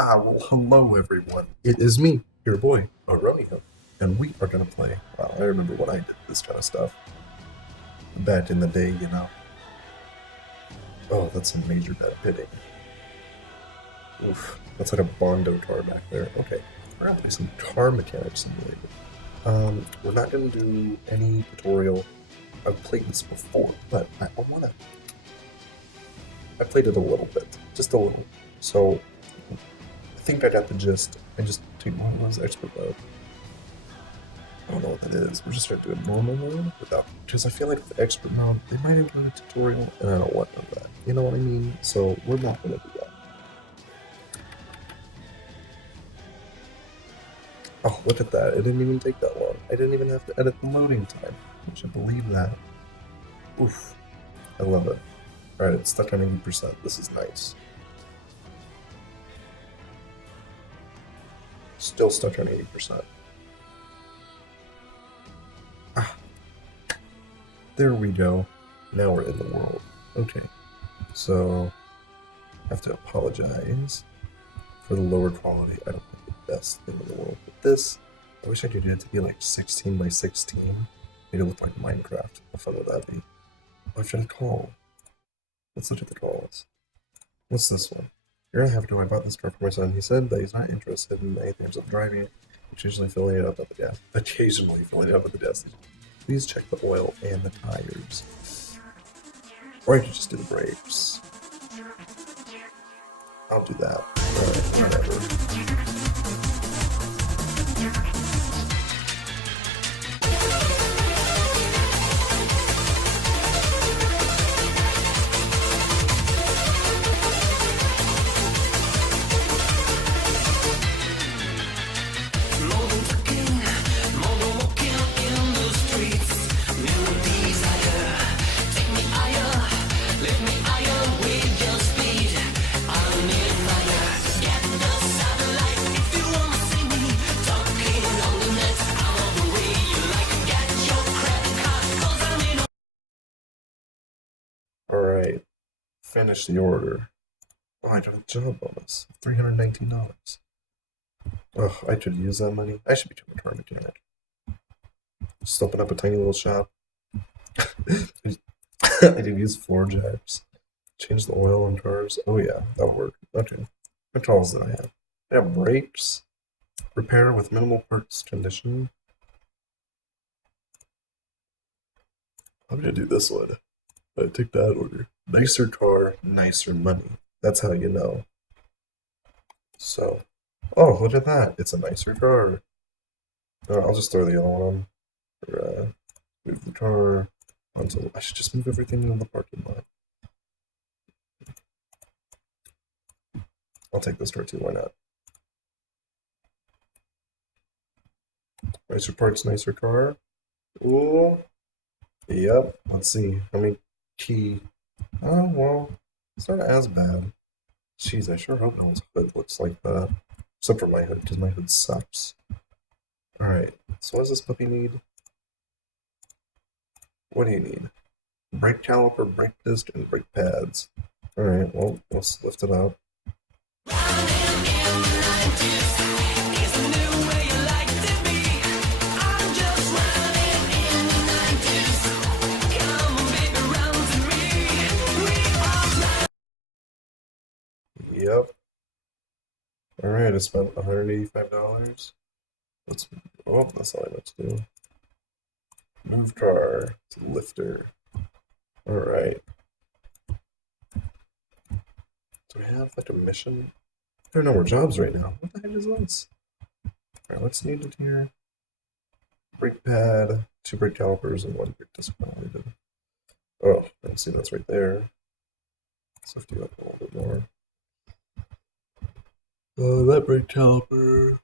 Well, hello everyone. It is me, your boy, Romeo, and we are gonna play. Wow, I remember when I did this kind of stuff back in the day, you know. Oh, that's some major bad hitting. Oof, that's like a Bondo car back there. Okay, we're gonna play some Car Mechanic Simulator. We're not gonna do any tutorial. I've played this before, but I wanna. I played it a little bit, just a little. So I think I got the gist. I just take one of those expert mode. I don't know what that is. We're just gonna do a normal mode without, because I feel like with expert mode they might include a tutorial, and I don't want none of that. You know what I mean? So we're not gonna do that. Oh, look at that! It didn't even take that long. I didn't even have to edit the loading time. Would you believe that? Oof! I love it. All right, it's stuck on 80%. This is nice. Still stuck on 80%. Ah, there we go. Now we're in the world. Okay, so I have to apologize for the lower quality. I don't think the best thing in the world. But this, I wish I could get it to be like 16 by 16. Make it look like Minecraft. How fun would that be? What should I call? Let's look at the calls. What's this one? You're gonna have to. I bought this car for my son. He said that he's not interested in anything except driving it, occasionally filling it up at the gas. Occasionally filling it up at the gas station. Please check the oil and the tires. Or I could just do the brakes. I'll do that. Alright, whatever. Alright, finish the order. Oh, I got a job bonus. $319. Ugh, I could use that money. I should become a car mechanic. Just open up a tiny little shop. I could use floor jacks. Change the oil on cars. Oh yeah, that'll work. Okay. What calls did I have? I have brakes. Repair with minimal parts condition. I'm gonna do this one. I take that order. Nicer car, nicer money. That's how you know. So, oh, look at that. It's a nicer car. I'll just throw the other one on. Move the car onto. I should just move everything in the parking lot. I'll take this car too. Why not? Nicer parts, nicer car. Ooh. Yep. Let's see. How many key? Oh, well, it's not as bad. Jeez, I sure hope no one's hood looks like that. Except for my hood, because my hood sucks. Alright, so what does this puppy need? What do you need? Brake caliper, brake disc, and brake pads. Alright, well, let's lift it up. Yep. Alright, I spent $185. Let's. Oh, that's all I have to do. Move car to lifter. Alright. Do we have like a mission? There are no more jobs right now. What the heck is this? Alright, what's needed here? Brake pad, 2 brake calipers, and 1 brake disc validated. Oh, I see that's right there. Let's lift you up a little bit more. That brake caliper.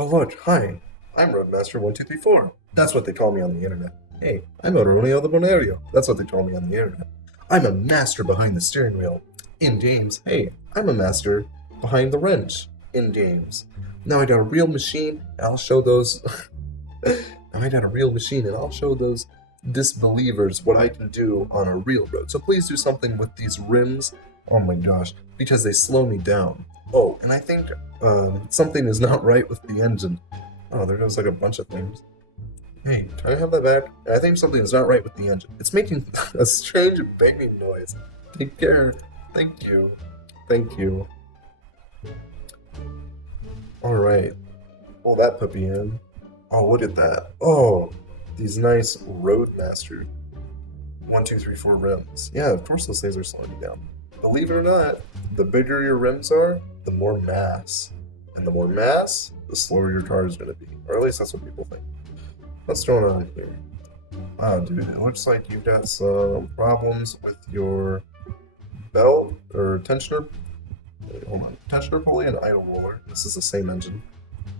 Oh, look, hi. I'm Roadmaster1234. That's what they call me on the internet. Hey, I'm Aurelio the Bonario. That's what they call me on the internet. I'm a master behind the steering wheel. In games, hey, I'm a master behind the wrench. In games. Now I got a real machine, and I'll show those. Now I got a real machine, and I'll show those disbelievers what I can do on a real road. So please do something with these rims. Oh my gosh, because they slow me down. Oh, and I think something is not right with the engine. Oh, there goes like a bunch of things. Hey, can I have that back? I think something is not right with the engine. It's making a strange banging noise. Take care. Thank you. Thank you. Alright. Pull that puppy in. Oh, look at that. Oh, these nice Roadmaster 1, 2, 3, 4 rims. Yeah, of course those things are slowing you down. Believe it or not, the bigger your rims are, the more mass. And the more mass, the slower your car is going to be. Or at least that's what people think. What's going on here? Wow, dude, it looks like you've got some problems with your belt or tensioner. Wait, hold on. Tensioner pulley and idle roller. This is the same engine,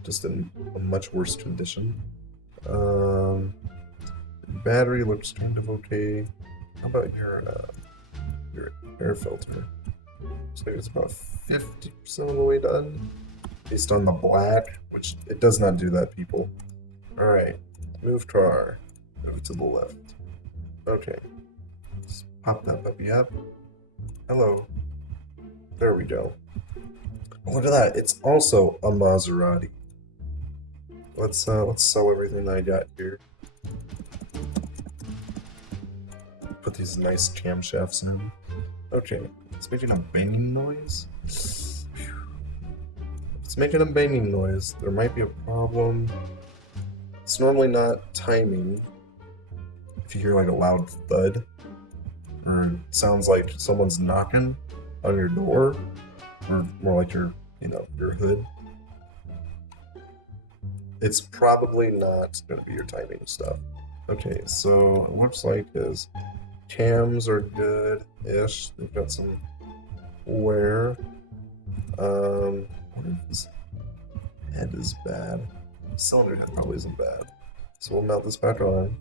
just in a much worse condition. Battery looks kind of okay. How about your air filter? Looks like it's about 50% of the way done, based on the black, which it does not do that, people. All right, move car. Move to the left. Okay, just pop that puppy up. Hello. There we go. Look at that. It's also a Maserati. Let's sell everything I got here. Put these nice camshafts in. Okay, it's making a banging noise. It's making a banging noise. There might be a problem. It's normally not timing. If you hear like a loud thud, or it sounds like someone's knocking on your door, or more like your hood, it's probably not going to be your timing stuff. Okay, so it looks like his cams are good-ish. They've got some wear. What if his head is bad? The cylinder head probably isn't bad. So we'll mount this back on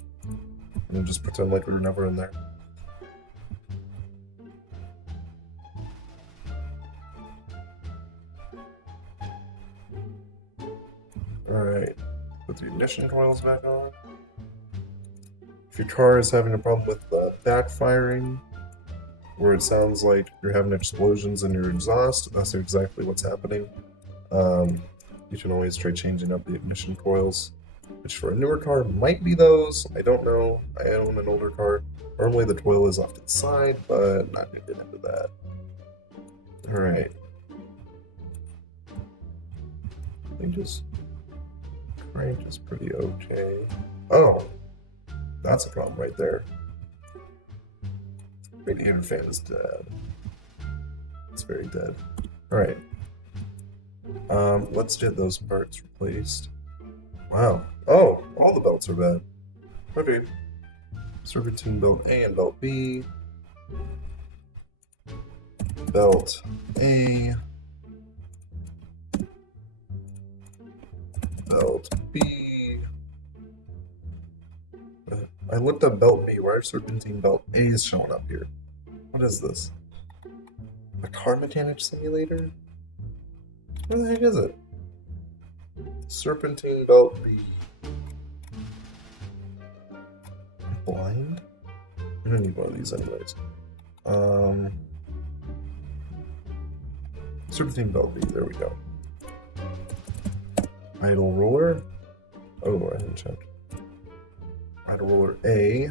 and just pretend like we were never in there. Alright, put the ignition coils back on. If your car is having a problem with backfiring, where it sounds like you're having explosions in your exhaust, that's exactly what's happening. You can always try changing up the ignition coils, which for a newer car might be those. I don't know. I own an older car. Normally the coil is off to the side, but not going to get into that. Alright. I think just crank is pretty okay. Oh! That's a problem right there. Radiator fan is dead. It's very dead. Alright. Let's get those parts replaced. Wow. Oh, all the belts are bad. Okay. Serpentine belt A and belt B. Belt A. Belt B. I looked up belt B. Why are serpentine belt A is showing up here? What is this? A car mechanic simulator? Where the heck is it? Serpentine belt B. I'm blind? I'm gonna need one of these anyways. Serpentine belt B, there we go. Idle roller. Oh, I didn't check. Idle roller A.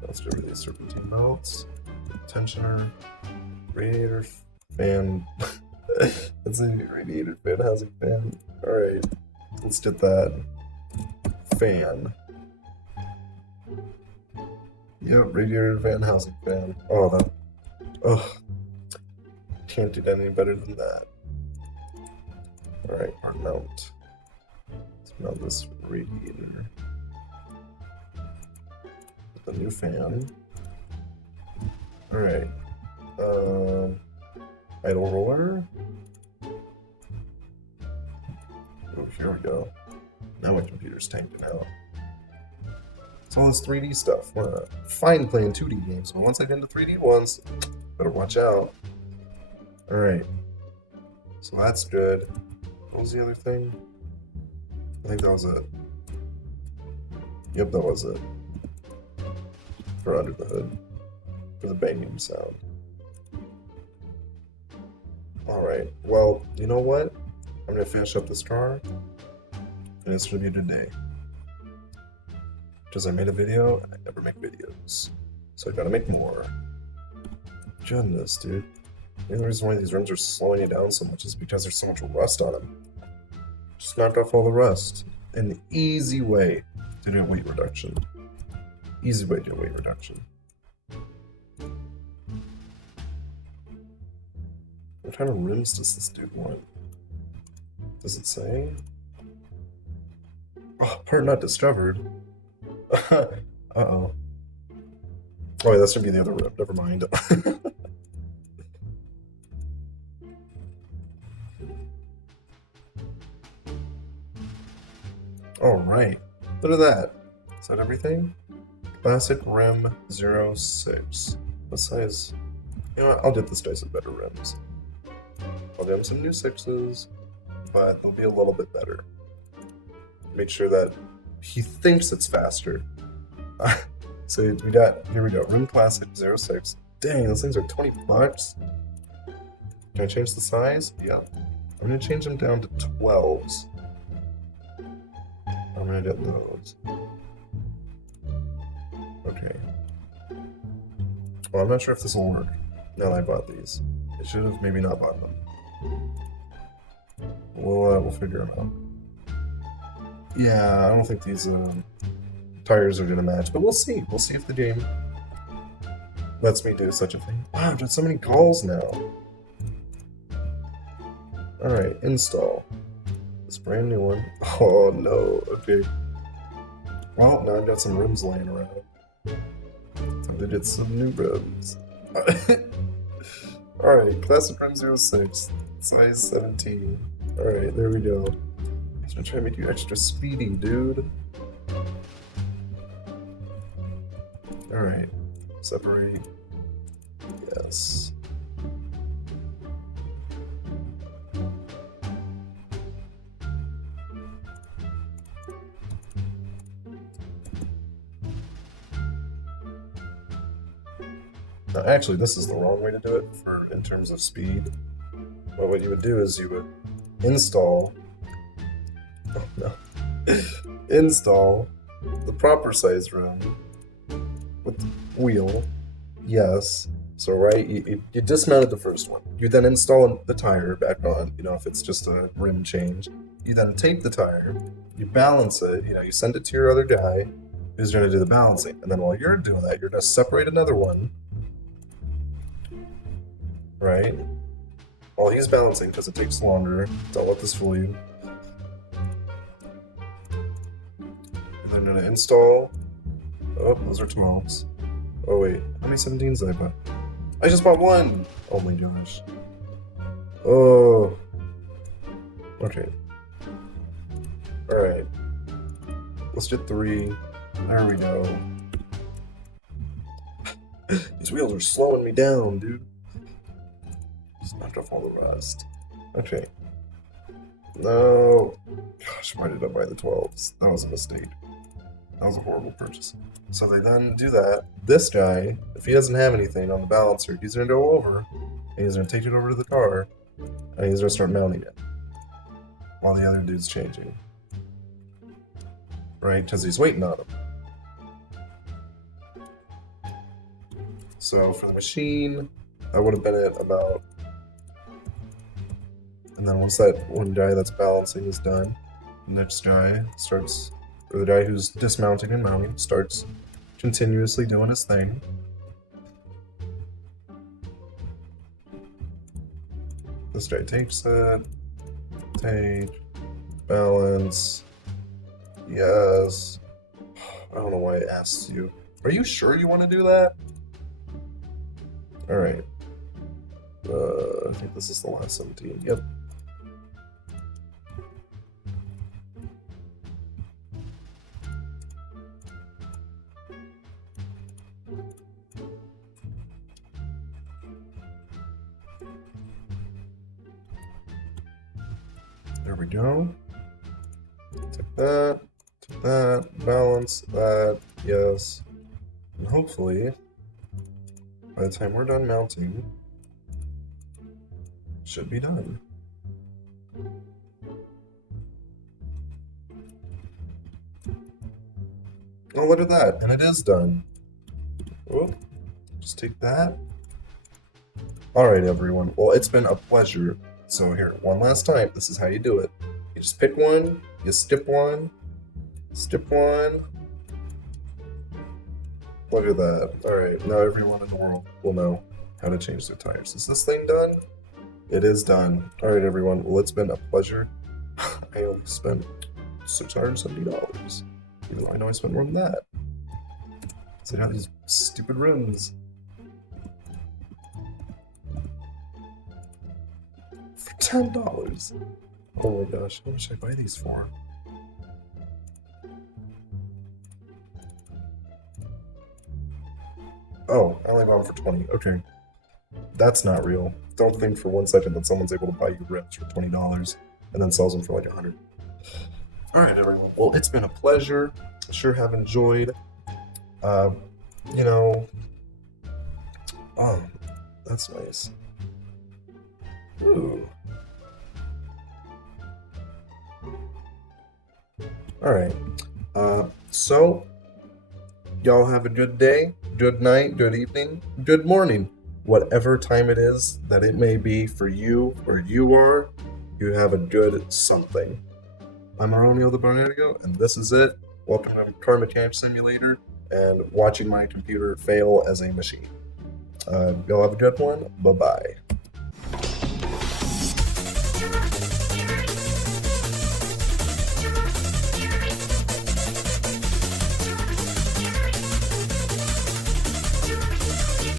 Let's get rid of these serpentine belts. Tensioner. Radiator fan. That's a radiator fan housing fan. Alright. Let's get that fan. Yep, radiator fan housing fan. Oh, that. Ugh. Can't do that any better than that. Alright, our mount. Let's mount this radiator. With the new fan. Alright. Idle roller. Oh, here we go. Now my computer's tanking out. It's all this 3D stuff. Fine playing 2D games, but once I get into 3D ones, better watch out. Alright. So that's good. What was the other thing? I think that was it. Yep, that was it. For under the hood. For the banging sound. Alright, well, you know what? I'm gonna finish up this car, and it's gonna be today. Because I made a video, I never make videos. So I gotta make more. Goodness, dude. The only reason why these rims are slowing you down so much is because there's so much rust on them. Just knocked off all the rust. An easy way to do a weight reduction. Easy way to do a weight reduction. What kind of rims does this dude want? Does it say? Oh, part not discovered. Uh-oh. Oh, wait, that should be the other rim. Never mind. Alright. Look at that. Is that everything? Classic Rim 06. What size? You know what? I'll get this dice with better rims. I'll get him some new 6s, but they'll be a little bit better. Make sure that he thinks it's faster. So here we go, Rim Classic 06. Dang, those things are 20 bucks. Can I change the size? Yeah. I'm gonna change them down to 12s. I'm gonna get those. Okay. Well, I'm not sure if this will work now that I bought these. I should have maybe not bought them. We'll figure them out. Yeah, I don't think these tires are gonna match, but we'll see. We'll see if the game lets me do such a thing. Wow, there's so many calls now. Alright, install. This brand new one. Oh no, okay. Well, now I've got some rims laying around. Time to get some new rims. Alright, Classic Rim 06, size 17. Alright, there we go. He's gonna try to make you extra speedy, dude. Alright, separate. Yes. Now, actually, this is the wrong way to do it in terms of speed. But what you would do is you would install. Oh no. Install the proper size rim with the wheel. Yes. So, right, you dismounted the first one. You then install the tire back on, if it's just a rim change. You then take the tire, you balance it, you send it to your other guy who's going to do the balancing. And then while you're doing that, you're going to separate another one. Right? While he's balancing, because it takes longer. Don't let this fool you. And then I'm going to install. Oh, those are 12s. Oh, wait. How many 17s did I buy? I just bought one! Oh my gosh. Oh. Okay. Alright. Let's get 3. There we go. These wheels are slowing me down, dude. Just knocked off all the rust. Okay. No. Gosh, why did I buy the 12s? That was a mistake. That was a horrible purchase. So they then do that. This guy, if he doesn't have anything on the balancer, he's going to go over, and he's going to take it over to the car, and he's going to start mounting it. While the other dude's changing. Right? Because he's waiting on him. So for the machine, that would have been at about. And then once that one guy that's balancing is done, the next guy starts, or the guy who's dismounting and mounting starts continuously doing his thing. This guy takes it, take, balance, yes. I don't know why it asks you. Are you sure you want to do that? Alright. I think this is the last 17. Yep. There we go. Take that. Take that. Balance that. Yes. And hopefully, by the time we're done mounting, should be done. Oh, look at that. And it is done. Whoop. Just take that. Alright, everyone. Well, it's been a pleasure. So here, one last time. This is how you do it. You just pick one. You stip one. Stip one. Look at that. Alright, now everyone in the world will know how to change their tires. Is this thing done? It is done. Alright, everyone. Well, it's been a pleasure. I only spent $670. Even though I know I spent more than that. So I got these stupid rims. For $10. Oh my gosh, how much should I buy these for? Oh, I only bought them for 20. Okay. That's not real. Don't think for 1 second that someone's able to buy you rims for $20 and then sells them for like 100. Alright, everyone. Well, it's been a pleasure. Sure have enjoyed. You know. Oh, that's nice. Ooh. Alright. So, y'all have a good day, good night, good evening, good morning. Whatever time it is that it may be for you, where you are, you have a good something. I'm Aronio the Barnerigo, and this is it. Welcome to Car Mechanic Simulator, and watching my computer fail as a machine. Y'all have a good one. Bye-bye.